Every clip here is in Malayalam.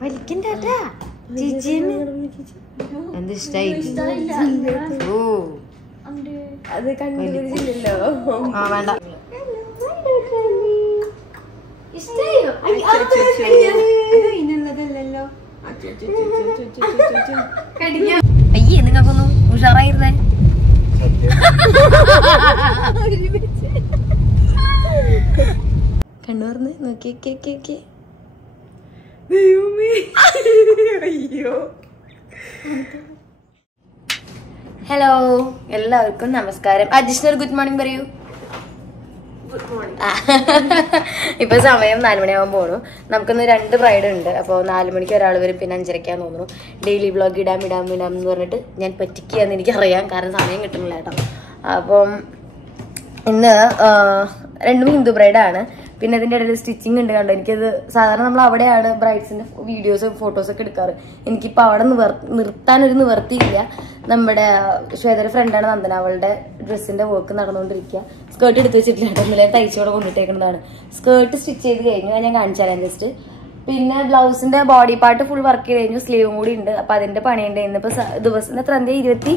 വലിക്കണ്ടാ ചേച്ചിന്ന് എന്ത് ഇഷ്ടായി ഓ അത് കണ്ടുപിടിച്ചില്ലല്ലോ. ആ വേണ്ട ഇന്നുള്ളതല്ലോ. അയ്യേ നിങ്ങൾക്കൊന്നും ഉഷാറായിരുന്നേ. കണ്ണൂർന്ന് നോക്കി അയ്യോ. ഹലോ എല്ലാവർക്കും നമസ്കാരം. അജിഷ്ണർ ഗുഡ് മോർണിംഗ് പറയൂ. ഇപ്പൊ സമയം 4 മണിയാവാൻ പോണു. നമുക്കിന്ന് 2 ബ്രൈഡ് ഉണ്ട്. അപ്പോൾ 4 മണിക്ക് ഒരാൾ വരും, പിന്നെ 5:30 തോന്നുന്നു. ഡെയിലി വ്ളോഗ് ഇടാം എന്ന് പറഞ്ഞിട്ട് ഞാൻ പറ്റിക്കുകയെന്ന് എനിക്കറിയാം, കാരണം സമയം കിട്ടുന്നില്ല കേട്ടോ. അപ്പം ഇന്ന് 2 ഹിന്ദു ബ്രൈഡാണ്. പിന്നെ അതിൻ്റെ ഇടയിൽ സ്റ്റിച്ചിങ് ഉണ്ട് കണ്ടോ. എനിക്കത് സാധാരണ നമ്മൾ അവിടെയാണ് ബ്രൈഡ്സിന്റെ വീഡിയോസും ഫോട്ടോസൊക്കെ എടുക്കാറ്. എനിക്കിപ്പോൾ അവിടെ നിർത്താനൊരു നിവർത്തിയില്ല. നമ്മുടെ ശ്വേതയുടെ ഫ്രണ്ടാണ് നന്ദന, അവളുടെ ഡ്രസ്സിന്റെ വർക്ക് നടന്നുകൊണ്ടിരിക്കുക. സ്കേർട്ട് എടുത്ത് വെച്ചിട്ടില്ല, ഇന്നലെ തയ്ച്ചോടെ കൊണ്ടിട്ടേക്കുന്നതാണ്. സ്കേർട്ട് സ്റ്റിച്ച് ചെയ്ത് കഴിഞ്ഞു, ഞാൻ കാണിച്ചു തരാം ജസ്റ്റ്. പിന്നെ ബ്ലൗസിന്റെ ബോഡി പാർട്ട് ഫുൾ വർക്ക് ചെയ്ത് കഴിഞ്ഞു, സ്ലീവും കൂടി ഉണ്ട്. അപ്പൊ അതിന്റെ പണിയുണ്ട്. ഇന്നിപ്പോ ദിവസം എത്ര 23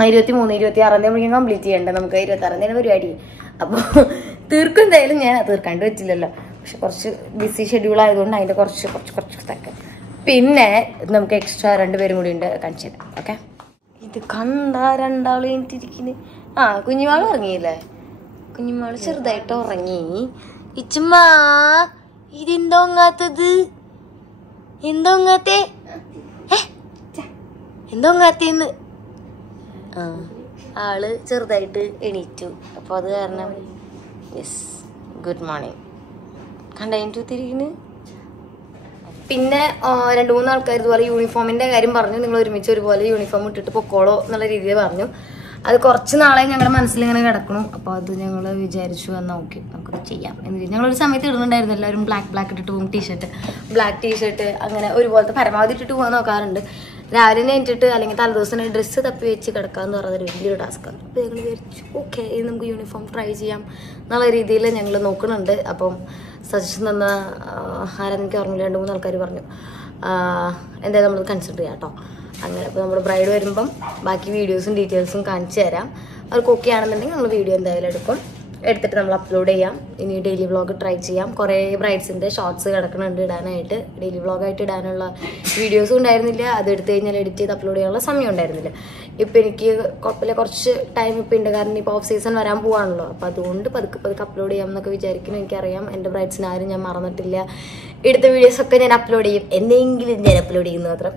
26 കംപ്ലീറ്റ് ചെയ്യണ്ട. നമുക്ക് 26 പരിപാടി. അപ്പോൾ തീർക്കും എന്തായാലും. ഞാൻ തീർക്കാണ്ട് വെച്ചില്ലല്ലോ, പക്ഷെ കുറച്ച് ബിസി ഷെഡ്യൂൾ ആയതുകൊണ്ട് അതിന്റെ കുറച്ച് തക്ക. പിന്നെ നമുക്ക് എക്സ്ട്രാ 2 പേരും കൂടി ഉണ്ട്, കാണിച്ചു തരാം. ഓക്കെ, ഇത് കണ്ടാ 2 ആൾ കഴിഞ്ഞിട്ടിരിക്കുന്നു. കുഞ്ഞുമാൾ ഉറങ്ങിയില്ലേ? കുഞ്ഞുമാള് ചെറുതായിട്ട് ഉറങ്ങി. ഇച്ചുമ്മാ ഇതെന്തോങ്ങാത്തത്? എന്തോങ്ങാത്തേന്ന് ആള് ചെറുതായിട്ട് എണീറ്റു. അപ്പോൾ അത് കാരണം യെസ് ഗുഡ് മോർണിംഗ് കണ്ടിരിക്കുന്നു. പിന്നെ 2-3 ആൾക്കാർ ഇതുപോലെ യൂണിഫോമിന്റെ കാര്യം പറഞ്ഞു. നിങ്ങൾ ഒരുമിച്ച് ഒരുപോലെ യൂണിഫോം ഇട്ടിട്ട് പൊക്കോളോ എന്നുള്ള രീതിയിൽ പറഞ്ഞു. അത് കുറച്ച് നാളെ ഞങ്ങളുടെ മനസ്സിലിങ്ങനെ കിടക്കണം. അപ്പോൾ അത് ഞങ്ങൾ വിചാരിച്ചു എന്നാൽ ഓക്കെ നമുക്കത് ചെയ്യാം എന്ന്. ഞങ്ങളൊരു സമയത്ത് ഇടുന്നുണ്ടായിരുന്നു, എല്ലാവരും ബ്ലാക്ക് ഇട്ടിട്ട് പോകും. ബ്ലാക്ക് ടീഷർട്ട് അങ്ങനെ ഒരുപോലത്തെ പരമാവധി ഇട്ടിട്ട് പോകാൻ നോക്കാറുണ്ട്. രാവിലെ എണീറ്റിട്ട് അല്ലെങ്കിൽ തലേദിവസം ഡ്രസ്സ് തപ്പി വെച്ച് കിടക്കാന്ന് പറയുന്നത് വലിയൊരു ടാസ്ക്കാണ്. അപ്പോൾ ഞങ്ങൾ വിചാരിച്ചു ഓക്കെ ഇത് നമുക്ക് യൂണിഫോം ട്രൈ ചെയ്യാം എന്നുള്ള രീതിയിൽ ഞങ്ങൾ നോക്കുന്നുണ്ട്. അപ്പം സജഷൻ തന്ന ആരെനിക്ക് ഓർമ്മയില്ല, 2-3 ആൾക്കാർ പറഞ്ഞു എന്തായാലും നമ്മൾ കൺസിഡർ ചെയ്യാം കേട്ടോ. അങ്ങനെ അപ്പോൾ നമ്മുടെ ബ്രൈഡ് വരുമ്പം ബാക്കി വീഡിയോസും ഡീറ്റെയിൽസും കാണിച്ചു തരാം. അവർക്ക് ഓക്കെ ആണെന്നുണ്ടെങ്കിൽ നമ്മൾ വീഡിയോ എന്തായാലും എടുത്തിട്ട് നമ്മൾ അപ്ലോഡ് ചെയ്യാം. ഇനി ഡെയിലി വ്ളോഗ് ട്രൈ ചെയ്യാം. കുറേ ബ്രൈഡ്സിൻ്റെ ഷോർട്സ് കിടക്കുന്നുണ്ട് ഇടാനായിട്ട്. ഡെയിലി വ്ളോഗായിട്ട് ഇടാനുള്ള വീഡിയോസും ഉണ്ടായിരുന്നില്ല. അത് എടുത്തു കഴിഞ്ഞാൽ എഡിറ്റ് ചെയ്ത് അപ്ലോഡ് ചെയ്യാനുള്ള സമയം ഉണ്ടായിരുന്നില്ല. ഇപ്പം എനിക്ക് കുഴപ്പമില്ല, കുറച്ച് ടൈം ഇപ്പം ഉണ്ട്, കാരണം ഇപ്പോൾ ഓഫ് സീസൺ വരാൻ പോവാണല്ലോ. അപ്പം അതുകൊണ്ട് പതുക്കെ അപ്ലോഡ് ചെയ്യാം എന്നൊക്കെ വിചാരിക്കുന്നു. എനിക്കറിയാം എൻ്റെ ബ്രൈഡ്സിന് ആരും ഞാൻ മറന്നിട്ടില്ല. എടുത്ത വീഡിയോസൊക്കെ ഞാൻ അപ്ലോഡ് ചെയ്യും, എന്തെങ്കിലും ഞാൻ അപ്ലോഡ് ചെയ്യുന്നു മാത്രം.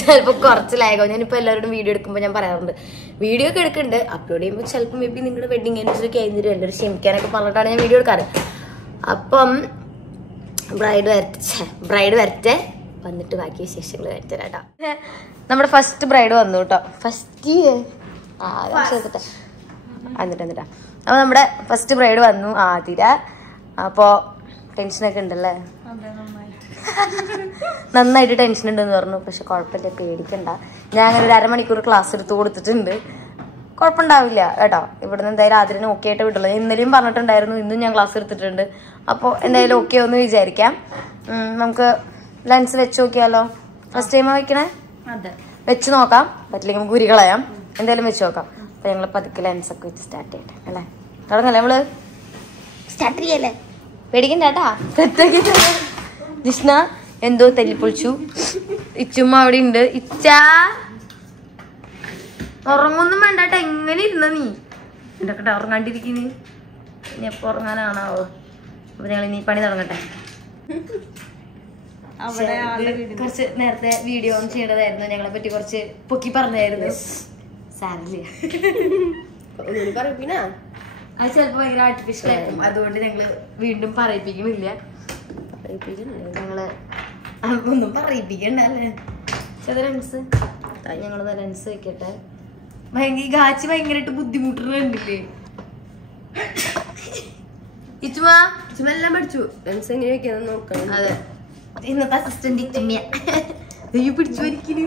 ചിലപ്പോൾ കുറച്ച് ലാഗാവും. ഞാനിപ്പോൾ എല്ലാവരോടും വീഡിയോ എടുക്കുമ്പോൾ ഞാൻ പറയാറുണ്ട്, വീഡിയോ ഒക്കെ എടുക്കുന്നുണ്ട്, അപ്ലോഡ് ചെയ്യുമ്പോൾ ചിലപ്പോൾ മേ ബി നിങ്ങളുടെ വെഡിങ് ആനിവേഴ്സറി ഒക്കെ ആയിരുന്നു എല്ലാവരും ക്ഷമിക്കാനൊക്കെ പറഞ്ഞിട്ടാണ് ഞാൻ വീഡിയോ എടുക്കാറ്. അപ്പം ബ്രൈഡ് വരട്ടെ, വന്നിട്ട് ബാക്കി വിശേഷങ്ങൾ കാണിച്ചു തരാം കേട്ടോ. നമ്മുടെ ഫസ്റ്റ് ബ്രൈഡ് വന്നു കേട്ടോ. എന്നിട്ടാ അപ്പോൾ നമ്മുടെ ഫസ്റ്റ് ബ്രൈഡ് വന്നു ആതിര. അപ്പോൾ ടെൻഷനൊക്കെ ഉണ്ടല്ലേ? നന്നായിട്ട് ടെൻഷൻ ഉണ്ടെന്ന് പറഞ്ഞു. പക്ഷെ കുഴപ്പമില്ല, പേടിക്കണ്ട. ഞാൻ അങ്ങനെ ഒരു 1/2 മണിക്കൂർ ക്ലാസ് എടുത്ത് കൊടുത്തിട്ടുണ്ട്. കുഴപ്പമുണ്ടാവില്ല കേട്ടോ. ഇവിടുന്ന് എന്തായാലും അതിന് ഓക്കെ ആയിട്ട് വിട്ടുള്ളൂ. ഇന്നലെയും പറഞ്ഞിട്ടുണ്ടായിരുന്നു, ഇന്നും ഞാൻ ക്ലാസ് എടുത്തിട്ടുണ്ട്. അപ്പോൾ എന്തായാലും ഓക്കെ ഒന്ന് വിചാരിക്കാം. നമുക്ക് ലെൻസ് വെച്ച് നോക്കിയാലോ? ഫസ്റ്റ് ടൈമാ വെക്കണേ? അതെ, വെച്ച് നോക്കാം. പറ്റില്ലെങ്കിൽ നമുക്ക് ഉരികളയാം. എന്തായാലും വെച്ച് നോക്കാം. അപ്പോൾ ഞങ്ങൾ പതുക്കെ ലെൻസൊക്കെ വെച്ച് സ്റ്റാർട്ട് ചെയ്യട്ടെ അല്ലേ? തുടങ്ങല്ലേ നമ്മള്? സ്റ്റാർട്ട് ചെയ്യല്ലേ? പേടിക്കണ്ട കേട്ടാ. സെറ്റാക്കി ജിഷ്ണ എന്തോ തല്ലിപ്പൊളിച്ചു. ഇച്ചുമ്മ അവിടെ ഉണ്ട്. ഇച്ചാ ഉറങ്ങൊന്നും വേണ്ടാട്ടോ, എങ്ങനെ ഇരുന്ന നീ എന്തൊക്കെ ഉറങ്ങാണ്ടിരിക്കുന്നു. ഇനി എപ്പോ ഉറങ്ങാനാണാവോ? അപ്പൊ ഞങ്ങൾ ഇനി പണി തുടങ്ങട്ടെ. കുറച്ച് നേരത്തെ വീഡിയോ ഓൺ ചെയ്യേണ്ടതായിരുന്നു. ഞങ്ങളെ പറ്റി കുറച്ച് പൊക്കി പറഞ്ഞായിരുന്നു. സാരില്ല, അത് ചിലപ്പോ ഭയങ്കര ആർട്ടിഫിഷ്യൽ ആയിരിക്കും. അതുകൊണ്ട് ഞങ്ങള് വീണ്ടും പറയിപ്പിക്കണില്ല. ഞങ്ങള് ഒന്നും പറയിപ്പിക്കണ്ടല്ലേ. ലെൻസ് ഞങ്ങള് ലെൻസ് വെക്കട്ടെ. ഗാച്ചി ഭയങ്കരമായിട്ട് ബുദ്ധിമുട്ടുന്നുണ്ടില്ലേ? എല്ലാം പഠിച്ചു. ലെൻസ് എങ്ങനെ വെക്കാന്ന് നോക്കണം. അതെ, ഇന്നത്തെ അസിസ്റ്റന്റ് പിടിച്ചു വലിക്കല്.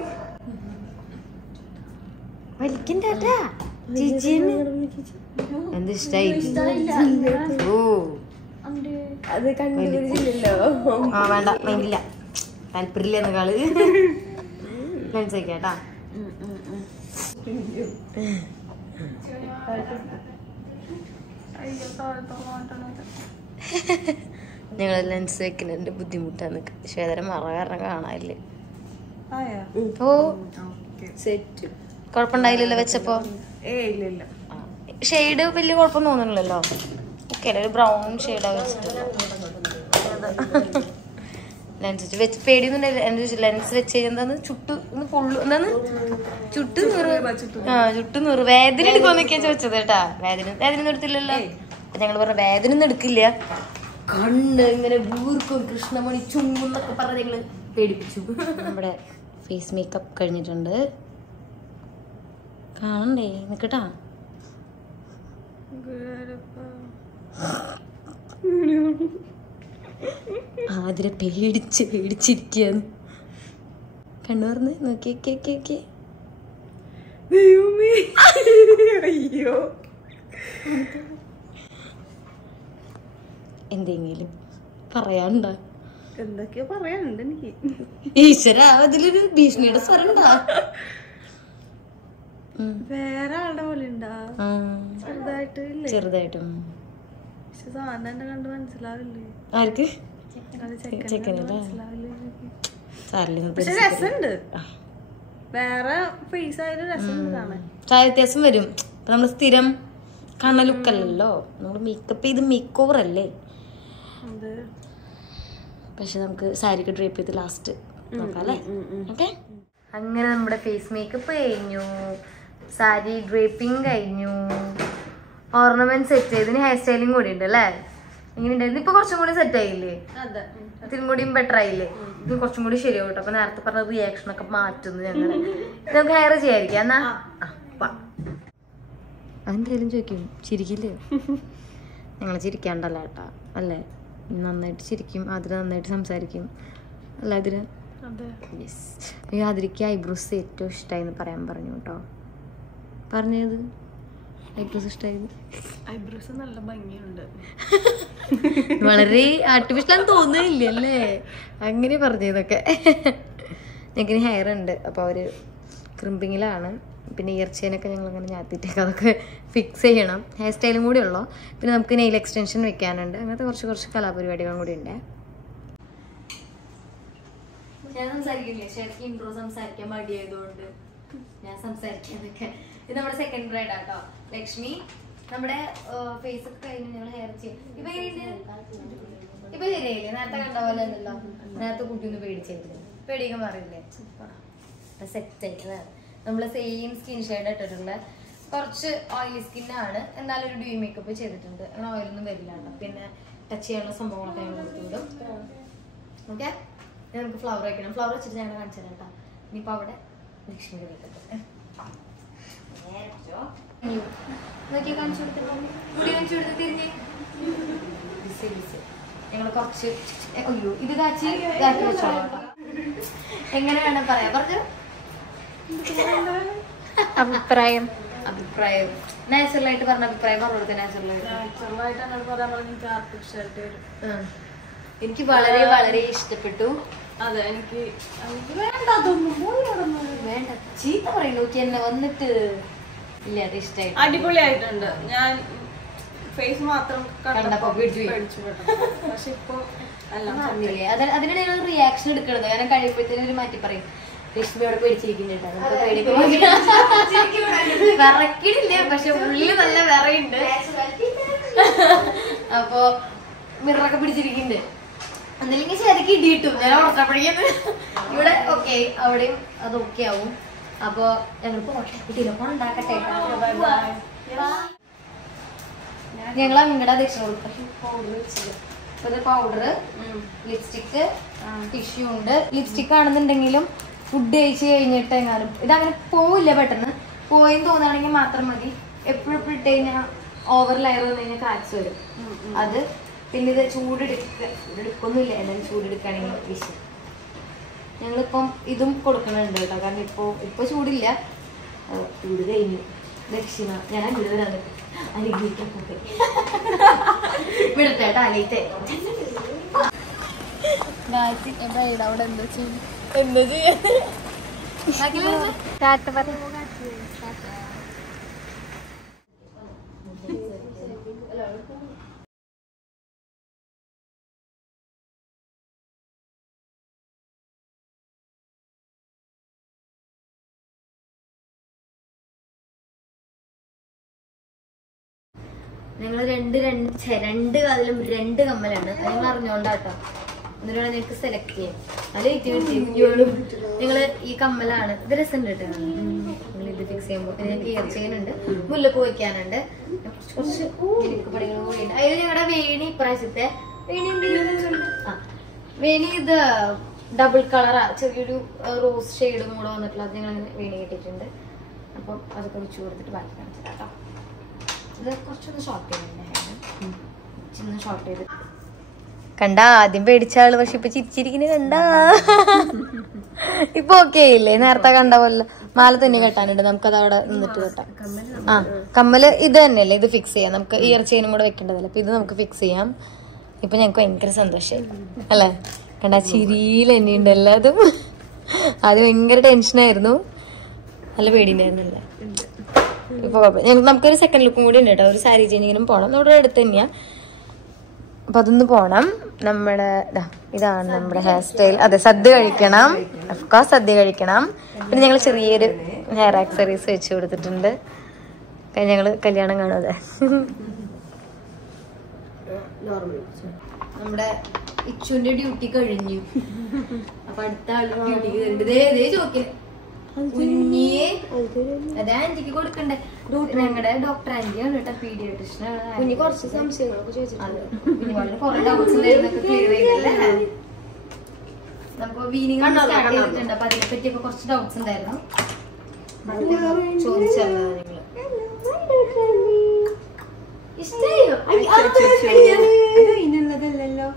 വലിക്കണ്ടാ ചേച്ചി എന്ത് ഇഷ്ടായി. ഓ അത് കണ്ടുപിടിച്ചില്ലല്ലോ. ആ വേണ്ട വേണ്ടില്ല, താല്പര്യമില്ല എന്നേക്കാള് മനസ്സിലാക്കാട്ടാ. ഞങ്ങൾ ലെൻസ് വെക്കുന്നതിന്റെ ബുദ്ധിമുട്ടാണ്. ശ്വേതര മറ കാരണം കാണാനില്ലേ. ഓ സെറ്റ് കുഴപ്പമുണ്ടായില്ലല്ലോ വെച്ചപ്പോ? ഷെയ്ഡ് വലിയ കുഴപ്പം തോന്നുന്നില്ലല്ലോ. ഓക്കെ ഒരു ബ്രൗൺ ഷെയ്ഡാ വെച്ചിട്ടുള്ള ലെൻസ് വെച്ച് പേടിയൊന്നും. ലെൻസ് വെച്ച് എന്താന്ന് ചുട്ടു പൊള്ളു എന്താന്ന് ചുട്ടു നൂറ് വേദന എടുക്കുമെന്നൊക്കെയാ ചോദിച്ചത് കേട്ടാ. വേദന ഒന്നും എടുത്തില്ലല്ലോ. ഞങ്ങൾ പറഞ്ഞ വേദന ഒന്നും എടുക്കില്ല, കണ്ണ് ഇങ്ങനെ വീർക്കും കൃഷ്ണമണി ചുങ്ങുന്നൊക്കെ പറഞ്ഞ് ഞങ്ങള് പേടിപ്പിച്ചു. നമ്മുടെ ഫേസ് മേക്കപ്പ് കഴിഞ്ഞിട്ടുണ്ട്. കാണണ്ടേ നിക്കട്ടാ. ആതിരെ പേടിച്ചിരിക്കുകയാണ്. കണ്ണു പറഞ്ഞ് നോക്കി. അയ്യോ എന്തെങ്കിലും പറയാനുണ്ടോ? എന്തൊക്കെയോ പറയാനുണ്ട് എനിക്ക്. ഈശ്വര അതിലൊരു ഭീഷണിയുടെ സ്വരം ഉണ്ടാ. വേറെ ആളുടെ പോലെ ഉണ്ടാ ചെറുതായിട്ടും. സാധനം കണ്ട് മനസ്സിലാവില്ലേ? ആർക്ക്? രസമുണ്ട്. വേറെ ഫേസ് ആയാലും രസമുണ്ട് കാണാൻ. വ്യത്യാസം വരും. നമ്മള് സ്ഥിരം കാണുന്ന ലുക്കല്ലല്ലോ, നമ്മള് മേക്കപ്പ് ചെയ്ത് മേക്ക് ഓവർ അല്ലേ. പക്ഷെ നമുക്ക് സാരിക്ക് ഡ്രേപ്പ് ചെയ്ത് ലാസ്റ്റ് നോക്കാം അല്ലേ. ഓക്കെ, അങ്ങനെ നമ്മുടെ ഫേസ് മേക്കപ്പ് കഴിഞ്ഞു, സാരി ഡ്രേപ്പിംഗ് കഴിഞ്ഞു, ഓർണമെന്റ് സെറ്റ് ചെയ്തതിന് ഹെയർ സ്റ്റൈലിംഗ് കൂടി ഉണ്ട് അല്ലേ. ഇങ്ങനെ ഉണ്ടായിരുന്നു. ഇപ്പൊ കുറച്ചും കൂടി സെറ്റ് ആയില്ലേ, ഇത്തിരി കൂടിയും ബെറ്റർ ആയില്ലേ. ഇത് കുറച്ചും കൂടി ശരിയാവും. അപ്പൊ നേരത്തെ പറഞ്ഞ റിയാക്ഷൻ ഒക്കെ മാറ്റുന്നു ഞങ്ങള്. നമുക്ക് ഹെയർ ചെയ്യാതിരിക്കാം എന്നാ. അതെന്തായാലും ചോദിക്കും ചിരിക്കില്ലേ? ഞങ്ങൾ ചിരിക്കാണ്ടല്ല കേട്ടാ അല്ലേ, നന്നായിട്ട് ചിരിക്കും. അതിന് നന്നായിട്ട് സംസാരിക്കും അല്ല അതിന്. യെസ്, അതിരിക്ക് ഐബ്രോസ് ഏറ്റവും ഇഷ്ടമായി എന്ന് പറയാൻ പറഞ്ഞു കേട്ടോ. പറഞ്ഞത് ഐബ്രോസ് ഇഷ്ടമായത്. ഐബ്രോസ് നല്ല ഭംഗിയുണ്ട്. വളരെ ആർട്ടിഫിഷ്യലാന്ന് തോന്നുന്നില്ല അല്ലേ, അങ്ങനെ പറഞ്ഞതൊക്കെ. ഞങ്ങൾക്ക് ഹെയർ ഉണ്ട്, അപ്പോൾ അവർ ക്രിമ്പിങ്ങിലാണ്. പിന്നെ ഇയർ ചെയിനൊക്കെ ഞങ്ങളിങ്ങനെ ഞാത്തിട്ടേക്ക് അതൊക്കെ ഫിക്സ് ചെയ്യണം. ഹെയർ സ്റ്റൈലും കൂടി ഉള്ളൂ. പിന്നെ നമുക്ക് നെയിൽ എക്സ്റ്റൻഷൻ വെക്കാനുണ്ട്. അങ്ങനത്തെ കുറച്ച് കലാപരിപാടികളും കൂടി ഉണ്ട്. ഞാൻ സംസാരിക്കില്ലേ, ശരിക്കും ഇൻട്രോ സംസാരിക്കാൻ മടിയായതുകൊണ്ട് ഞാൻ സംസാരിക്കാനൊക്കെ. ഇത് നമ്മുടെ സെക്കൻഡ് ബ്രൈഡ് ആട്ടോ, ലക്ഷ്മി. നമ്മുടെ ഫേസ് ഒക്കെ കഴിഞ്ഞ് ഞങ്ങൾ ഹെയർ ചെയ്യും. ഇപ്പൊ ശരിയായില്ലേ? നേരത്തെ കണ്ട പോലെ അല്ലല്ലോ. നേരത്തെ കുട്ടിയൊന്നും പേടിച്ചിട്ടില്ല, പേടിയൊക്കെ മാറിയില്ലേ? സെറ്റ് ആയിട്ട് നമ്മള് സെയിം സ്കിൻ ഷെയ്ഡ് ഇട്ടിട്ടുള്ള കുറച്ച് ഓയിലി സ്കിന്നാണ്, എന്നാലും ഒരു ഡ്യൂ മേക്കപ്പ് ചെയ്തിട്ടുണ്ട്. അങ്ങനെ ഓയിലൊന്നും വരില്ല കേട്ടോ. പിന്നെ ടച്ച് ചെയ്യാനുള്ള സംഭവങ്ങളൊക്കെ ഞങ്ങൾ കൊടുത്തുവിടും. ഓക്കെ, നമുക്ക് ഫ്ലവർ വയ്ക്കണം. ഫ്ലവർ വെച്ചിട്ട് ഞങ്ങൾ കാണിച്ചു തരാം കേട്ടോ. ഇനിയിപ്പോൾ അവിടെ ലക്ഷ്മിയുടെ മേക്കപ്പ് നോക്കി കാണിച്ചു കൊടുത്തിട്ട് മുടി കാണിച്ചു കൊടുത്ത് തിരിഞ്ഞ് ഞങ്ങൾ കുറച്ച് അയ്യോ ഇത് കാച്ചി വെച്ചോളാം. എങ്ങനെ വേണം പറയാ, പറഞ്ഞു അഭിപ്രായം നാച്ചുറൽ ആയിട്ട് പറഞ്ഞ അഭിപ്രായം പറഞ്ഞു. എനിക്ക് വളരെ വളരെ ഇഷ്ടപ്പെട്ടു. അതെ, എനിക്ക് വേണ്ട ചീത്ത പറയും. നോക്കി എന്നെ വന്നിട്ട് ഇല്ല, അത് ഇഷ്ടമായി, അടിപൊളിയായിട്ടുണ്ട്. ഞാൻ ഫേസ് മാത്രം കണ്ടപ്പോ പേടിച്ചു. പക്ഷെ ഇപ്പൊ അതിനിടെ ഞങ്ങൾ റിയാക്ഷൻ എടുക്കണത്. കാരണം കഴിയുമ്പോഴത്തേനും ഒരു മാറ്റി പറയും, ലക്ഷ്മിയോടെ പേടിച്ചിരിക്കുന്നുണ്ട്. വിറക്കിടില്ല, പക്ഷെ ഉള്ളിൽ നല്ല വിറയുണ്ട്. അപ്പൊ മിററൊക്കെ പിടിച്ചിരിക്കുന്നുണ്ട്. ഒന്നില്ലെങ്കിൽ ശരിക്കും ഇടി കിട്ടും. ഞാൻ ഉറച്ചപ്പോഴേക്കും ഇവിടെ ഓക്കെ, അവിടെയും അത് ഓക്കെ ആവും. അപ്പൊ ഞങ്ങൾ ഉണ്ടാക്കട്ടെ. ഞങ്ങൾ അങ്ങടെ ദക്ഷിണ കൊടുക്കും. പൗഡർ വെച്ചത് ഇപ്പൊ പൗഡറ്, ലിപ്സ്റ്റിക്ക്, ടിഷ്യൂ ഉണ്ട്. ലിപ്സ്റ്റിക് ആണെന്നുണ്ടെങ്കിലും ഫുഡ് കഴിച്ച് കഴിഞ്ഞിട്ട് എങ്ങാനും ഇതങ്ങനെ പോവില്ല, പെട്ടെന്ന് പോയെന്ന് തോന്നുകയാണെങ്കിൽ മാത്രം മതി. എപ്പോഴും ഇട്ട് കഴിഞ്ഞാൽ ഓവർ ലെയർ വന്നു കഴിഞ്ഞാൽ കാച്ച് വരും. അത് പിന്നെ ഇത് ചൂടെടുക്കൊന്നുമില്ല. എന്തായാലും ചൂടെടുക്കുകയാണെങ്കിൽ വിഷയം. ഞങ്ങളിപ്പം ഇതും കൊടുക്കുന്നുണ്ട് കേട്ടോ. കാരണം ഇപ്പൊ ചൂടില്ല, ചൂട് കഴിഞ്ഞു. ദക്ഷിണ ഞാൻ അങ്ങോട്ട് വരാൻ അനുഗ്രഹിക്കാൻ പോകെ വിടത്തേട്ടാ അലീത്തെ അവിടെ എന്താ ചെയ്യും എന്താ ചെയ്യാ ഞങ്ങൾ രണ്ട് കാതിലും 2 കമ്മലാണ് അത് ഞങ്ങൾ അറിഞ്ഞോണ്ടാട്ടോ. എന്നിട്ട് വേണം നിങ്ങൾക്ക് സെലക്ട് ചെയ്യാം. അത് നിങ്ങള് ഈ കമ്മലാണ് ഇത് രസമുണ്ട് കേട്ടോ. നിങ്ങൾ ഇത് ഫിക്സ് ചെയ്യുമ്പോൾ ഞങ്ങൾക്ക് ഇയർ ചെയിൻ ഉണ്ട്, മുല്ലപ്പൂ വയ്ക്കാനുണ്ട്, കുറച്ച് പണികൾ കൂടി ഉണ്ട്. അതിൽ ഞങ്ങളുടെ വേണി ഇപ്രാവശ്യത്തെ വേണി ഇത് ഡബിൾ കളറാ, ചെറിയൊരു റോസ് ഷെയ്ഡും കൂടെ വന്നിട്ടുള്ള അത് ഞങ്ങൾ വേണി കിട്ടിയിട്ടുണ്ട്. അപ്പം അതൊക്കെ വെച്ച് കൊടുത്തിട്ട് ബാക്കി കാണിച്ചിട്ട് കേട്ടോ. ഇത് കുറച്ചൊന്ന് ഷോർട്ട് ചെയ്തിട്ടുണ്ടായിരുന്നു, ഷോർട്ട് ചെയ്ത് കണ്ട. ആദ്യം പേടിച്ച ആള് പക്ഷെ ഇപ്പൊ ചിരിച്ചിരിക്കുന്നത് കണ്ടാ. ഇപ്പൊ ഓക്കെ ഇല്ലേ? നേരത്തെ കണ്ട പോലെ മാല തന്നെ കെട്ടാനുണ്ട്, നമുക്കത് അവിടെ നിന്നിട്ട് കെട്ടാം. ആ കമ്മല് ഇത് തന്നെയല്ലേ, ഇത് ഫിക്സ് ചെയ്യാം. നമുക്ക് ഇയർ ചെയിനും കൂടെ വെക്കേണ്ടതല്ലേ, അപ്പൊ ഇത് നമുക്ക് ഫിക്സ് ചെയ്യാം. ഇപ്പൊ ഞങ്ങക്ക് ഭയങ്കര സന്തോഷമായി അല്ലേ? കണ്ട ചിരിയിൽ തന്നെയുണ്ട് എല്ലാതും. അത് ഭയങ്കര ടെൻഷനായിരുന്നു, നല്ല പേടിയുണ്ടായിരുന്നല്ലേ. ഇപ്പൊ നമുക്കൊരു സെക്കൻഡ് ലുക്കും കൂടി ഉണ്ട് കേട്ടോ. ഒരു സാരി ചേഞ്ചിങ്ങിനും പോണം, നമ്മുടെ അടുത്ത് തന്നെയാ. അപ്പൊ അതൊന്ന് പോണം. നമ്മുടെ ഇതാണ് നമ്മുടെ ഹെയർ സ്റ്റൈൽ. അതെ, സദ്യ കഴിക്കണം, അഫ്കോഴ്സ് സദ്യ കഴിക്കണം. പിന്നെ ഞങ്ങൾ ചെറിയൊരു ഹെയർ ആക്സറീസ് വെച്ച് കൊടുത്തിട്ടുണ്ട്. ഞങ്ങള് കല്യാണം കാണാതെ നമ്മുടെ ഇച്ചുവിന്റെ ഡ്യൂട്ടി കഴിഞ്ഞു. അപ്പൊ അടുത്ത ആളുടെ ഡ്യൂട്ടിക്ക് കയറിട്ട് ചോദിക്കേ കുഞ്ഞിയെ അതെ ആന്റിക്ക് കൊടുക്കണ്ടേ. ഞങ്ങളുടെ ഡോക്ടർ ആന്റിയാണ് കേട്ടോ, പീഡിയാട്രിഷ്യനാണ്. കുഞ്ഞി കുറച്ച് സംശയങ്ങളൊക്കെ ചോദിച്ചിട്ടുണ്ട്, കുറെ ഡൗട്ട്സ് ഉണ്ടായിരുന്നൊക്കെ ക്ലിയർ ചെയ്തല്ലേ. നമുക്ക് വീനിങ് സ്റ്റാർട്ട് ചെയ്തിട്ടുണ്ട്, അപ്പൊ അതിനെ പറ്റിയൊക്കെ കുറച്ച് ഡൗട്ട്സ് ഉണ്ടായിരുന്നു, ചോദിച്ചറിഞ്ഞത് നിങ്ങള്. ഇഷ്ടമായോ? ഇന്നുള്ളതല്ലോ.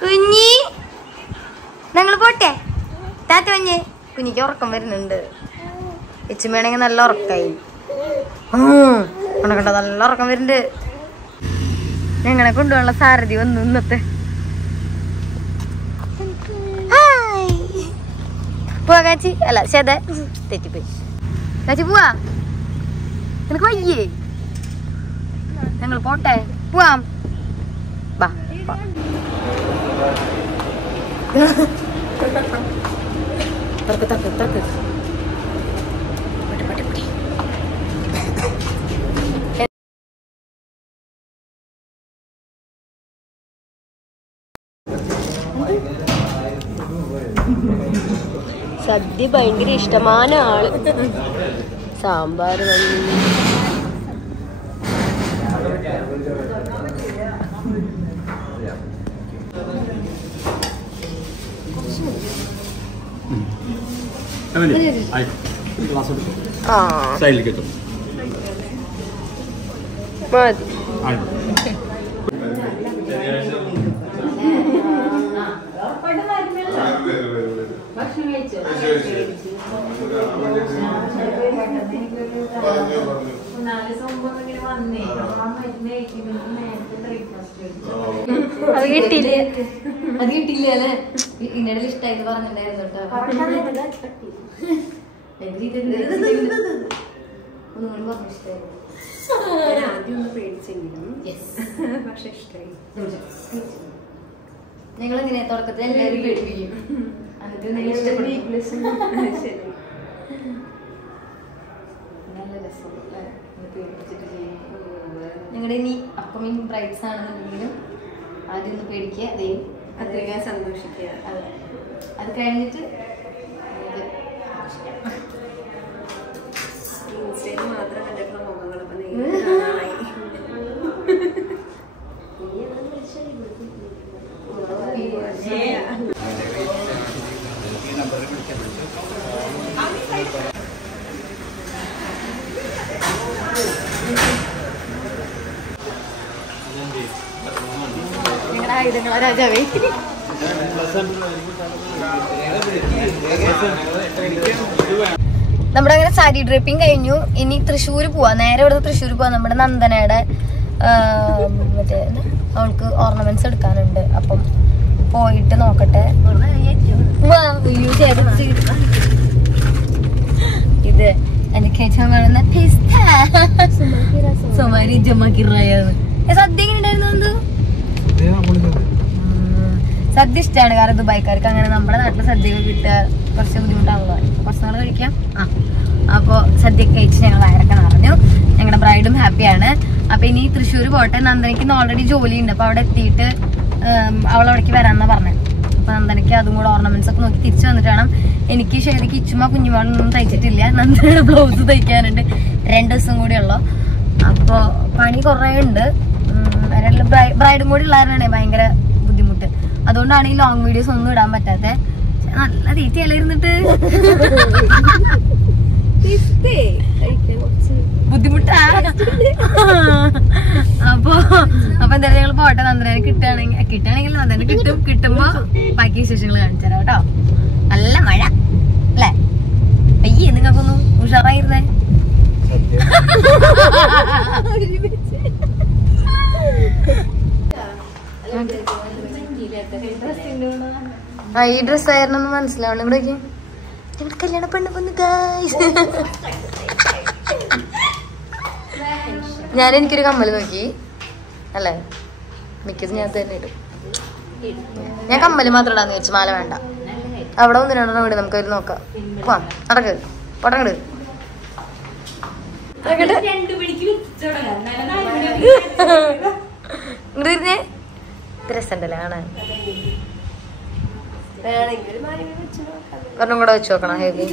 കുഞ്ഞി ഞങ്ങൾ പോട്ടെ. താത്ത കുഞ്ഞ് കുഞ്ഞിക്ക് ഉറക്കം വരുന്നുണ്ട്. ഇച്ചുമ്മയാണെങ്കിൽ നല്ല ഉറക്കായി കണ്ടോ, നല്ല ഉറക്കം വരുന്നുണ്ട്. ഞങ്ങളെ കൊണ്ടുപോകാനുള്ള സാരഥി വന്നു ഇന്നത്തെ. പോവാ കാച്ചി, അല്ല ശത തെറ്റിപ്പോയി. കാച്ചി പോവാ, നിനക്ക് വയ്യേ? ഞങ്ങൾ പോട്ടെ, പോവാം. ബാ സദ്യ ഭയങ്കര ഇഷ്ടமான ആള്. സാമ്പാർ സൈഡിൽ കിട്ടും. അത് കിട്ടിയില്ലേ? അത് കിട്ടിയില്ല അല്ലേ? ഇന്നലെ ഇഷ്ടമായിട്ട് പറഞ്ഞിട്ടുണ്ടായിരുന്നു കേട്ടോ. ഒന്നുകൂടി പറഞ്ഞു ഇഷ്ടമായിരുന്നു. പക്ഷെ ഇഷ്ടമായി. ഞങ്ങൾ ഇങ്ങനെ തുടക്കത്തിൽ എല്ലാവരും പേടിപ്പിക്കും, എന്നിട്ട് നിങ്ങൾ ഇഷ്ടപ്പെടും. നല്ല രസം പേടിപ്പിച്ചിട്ട് ചെയ്യും. നിങ്ങളുടെ ഇനി അപ്കമിങ് ബ്രൈഡ്സ് ആണെന്നുണ്ടെങ്കിലും ആദ്യം ഒന്ന് പേടിക്കുക, അതേ അത്രയും സന്തോഷിക്കുക. അതെ, അത് കഴിഞ്ഞിട്ട് ഇൻസ്റ്റയിൽ മാത്രം കണ്ടിട്ടുള്ള മുഖങ്ങളൊക്കെ ആയുധങ്ങളാ രാജാവേ. നമ്മുടെ അങ്ങനെ സാരി ഡ്രിപ്പിംഗ് കഴിഞ്ഞു. ഇനി തൃശ്ശൂർ പോവാ. നേരെ ഇവിടെ തൃശ്ശൂർ പോവാ. നമ്മുടെ നന്ദനയുടെ മറ്റേ അവൾക്ക് ഓർണമെന്റ്സ് എടുക്കാനുണ്ട്. അപ്പം പോയിട്ട് നോക്കട്ടെ. ഇത് എനിക്ക് ഏറ്റവും വേണമെന്ന സുമാരി ജമാക്കിറായെന്ന്. സദ്യ എങ്ങനെ ഉണ്ടായിരുന്നു? സദ്യ ഇഷ്ടമാണ്. കാരണം ദുബായ്ക്കാർക്ക് അങ്ങനെ നമ്മുടെ നാട്ടിലെ സദ്യയൊക്കെ കിട്ടുക കുറച്ച് ബുദ്ധിമുട്ടാണല്ലോ. കുറച്ച് നാൾ കഴിക്കാം. അപ്പൊ സദ്യ കഴിച്ച് ഞങ്ങൾ വയറൊക്കെ നിറഞ്ഞു. ഞങ്ങളുടെ ബ്രൈഡും ഹാപ്പിയാണ്. അപ്പൊ ഇനി തൃശ്ശൂർ പോട്ടെ. നന്ദനയ്ക്ക് ഓൾറെഡി ജോലിയുണ്ട്. അപ്പൊ അവിടെ എത്തിയിട്ട് അവളവിടേക്ക് വരാന്നാ പറഞ്ഞത്. അപ്പൊ നന്ദനയ്ക്ക് അതും കൂടെ ഓർണമെന്റ്സ് ഒക്കെ നോക്കി തിരിച്ചു വന്നിട്ട് വേണം. എനിക്ക് ശരിക്ക് ഇച്ചുമ്മ കുഞ്ഞുമാളൊന്നും തയ്ച്ചിട്ടില്ല. നന്ദനയുടെ ബ്ലൗസ് തയ്ക്കാനുണ്ട്. 2 ദിവസം കൂടി ഉള്ളു. അപ്പൊ പണി കുറെ ഉണ്ട്. ബ്രൈഡും കൂടി ഉള്ളവരാണ് ഭയങ്കര ബുദ്ധിമുട്ട്. അതുകൊണ്ടാണ് ഈ ലോങ് വീഡിയോസ് ഒന്നും ഇടാൻ പറ്റാത്ത. നല്ല തീറ്റയല്ല ഇരുന്നിട്ട് ബുദ്ധിമുട്ടാ. അപ്പൊ എന്തായാലും ഞങ്ങൾ പോട്ടെ. നന്ദനെ കിട്ടുകയാണെങ്കിൽ നന്ദനെ കിട്ടുമ്പോ ബാക്കി വിശേഷങ്ങൾ കാണിച്ചു തരാം കേട്ടോ. നല്ല മഴ അല്ലേ? അയ്യേ നിങ്ങൾക്കൊന്നും ഉഷാറായിരുന്നേ. ഈ ഡ്രസ് ആയിരുന്നു മനസ്സിലാവണം. ഇവിടേക്ക് ഞങ്ങൾ കല്യാണ പെണ്ണ് വന്നു ഗായ്സ്. എനിക്കൊരു കമ്മല് നോക്കി അല്ലേ? മിക്കത് ഞാൻ തന്നെ ഇടും. ഞാൻ കമ്മല് മാത്രം ഇടാന്ന് വെച്ചു. മാല വേണ്ട. അവിടെ 1-2 വീട് നമുക്ക് അതിൽ നോക്കാം. പോവാം. നടക്ക് പടങ്ങട്. ഇങ്ങോട്ട് രസമുണ്ടല്ലേ കാണാൻ. ഒരെണ്ണം കൂടെ വെച്ച് നോക്കണം. ഹെവി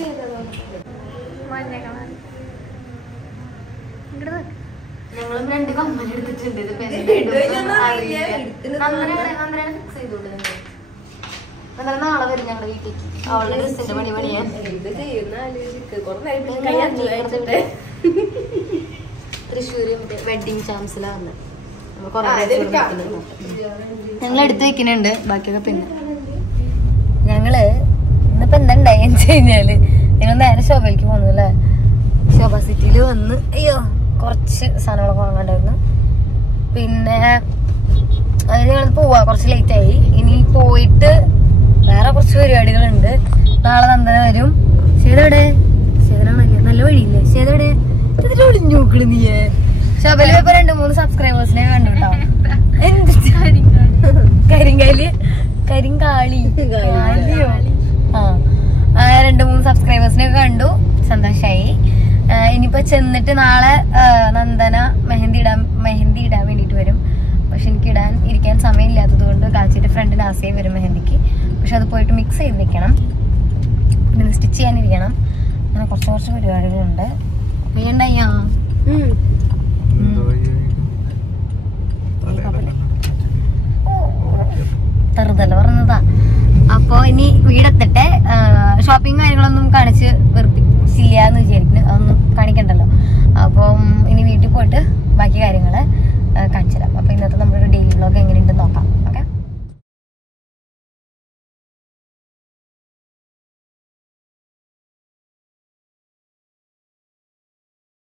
ഞങ്ങളും 2 കമ്മൽ എടുത്തിട്ടുണ്ട്. നാളെ വരും ഞങ്ങളുടെ വീട്ടിലേക്ക്. അവളുടെ ഡ്രസ്സിന്റെ പണിയാൻ തൃശ്ശൂര് വെഡിങ് ചാൻസിലാണ്. ഞങ്ങൾ എടുത്ത് വെക്കുന്നുണ്ട്. ബാക്കിയൊക്കെ പിന്നെ ഞങ്ങള് ഇന്നിപ്പോ എന്താ ഉണ്ടായെന്ന് വെച്ച് കഴിഞ്ഞാല് നിങ്ങൾ നേരെ ശോഭയിലേക്ക് പോന്നു അല്ലേ? ശോഭ സിറ്റിയില് വന്ന് അയ്യോ കുറച്ച് സാധനങ്ങളൊക്കെ വാങ്ങാണ്ടായിരുന്നു. പിന്നെ ഞങ്ങൾ പോവാ. കുറച്ച് ലേറ്റ് ആയി. ഇനി പോയിട്ട് വേറെ കുറച്ച് പരിപാടികളുണ്ട്. നാളെ നന്ദന വരും. ശേതവിടെ ശേതനാണല്ലേ? നല്ല വഴിയില്ലേ? ശേതവിടെ ഇതിൽ ഒളിഞ്ഞു നോക്കണ് നീയെ. ശോഭയില് ഇപ്പൊ 2-3 സബ്സ്ക്രൈബേഴ്സിനെ കണ്ടു കേട്ടോ. എന്ത് കരിങ്കാളിയോ? 2-3 സബ്സ്ക്രൈബേഴ്സിനെ കണ്ടു. സന്തോഷായി. ഇനിയിപ്പോ ചെന്നിട്ട് നാളെ നന്ദന മെഹന്തി ഇടാൻ വേണ്ടിട്ട് വരും. പക്ഷെ എനിക്ക് ഇരിക്കാൻ സമയമില്ലാത്തത് കൊണ്ട് കാച്ചിന്റെ ഫ്രണ്ടിന് ആശയം വരും മെഹന്തിക്ക്. പക്ഷെ അത് പോയിട്ട് മിക്സ് ചെയ്ത് വെക്കണം. പിന്നെ സ്റ്റിച്ച് ചെയ്യാനിരിക്കണം. അങ്ങനെ കുറച്ച് പരിപാടികളുണ്ട്. വീണ്ടയ്യോ തെറുതല്ല പറഞ്ഞതാ. അപ്പൊ ഇനി വീടെത്തട്ടെ. ഷോപ്പിംഗ് കാര്യങ്ങളൊന്നും കാണിച്ച് വെറുപ്പിച്ചില്ലാന്ന് വിചാരിക്കുന്നു. അതൊന്നും കാണിക്കണ്ടല്ലോ. അപ്പം ഇനി വീട്ടിൽ പോയിട്ട് ബാക്കി കാര്യങ്ങള് കാണിച്ചു തരാം. അപ്പൊ ഇന്നത്തെ നമ്മുടെ ഡെയിലി വ്ലോഗ് എങ്ങനെയുണ്ടെന്ന് നോക്കാം.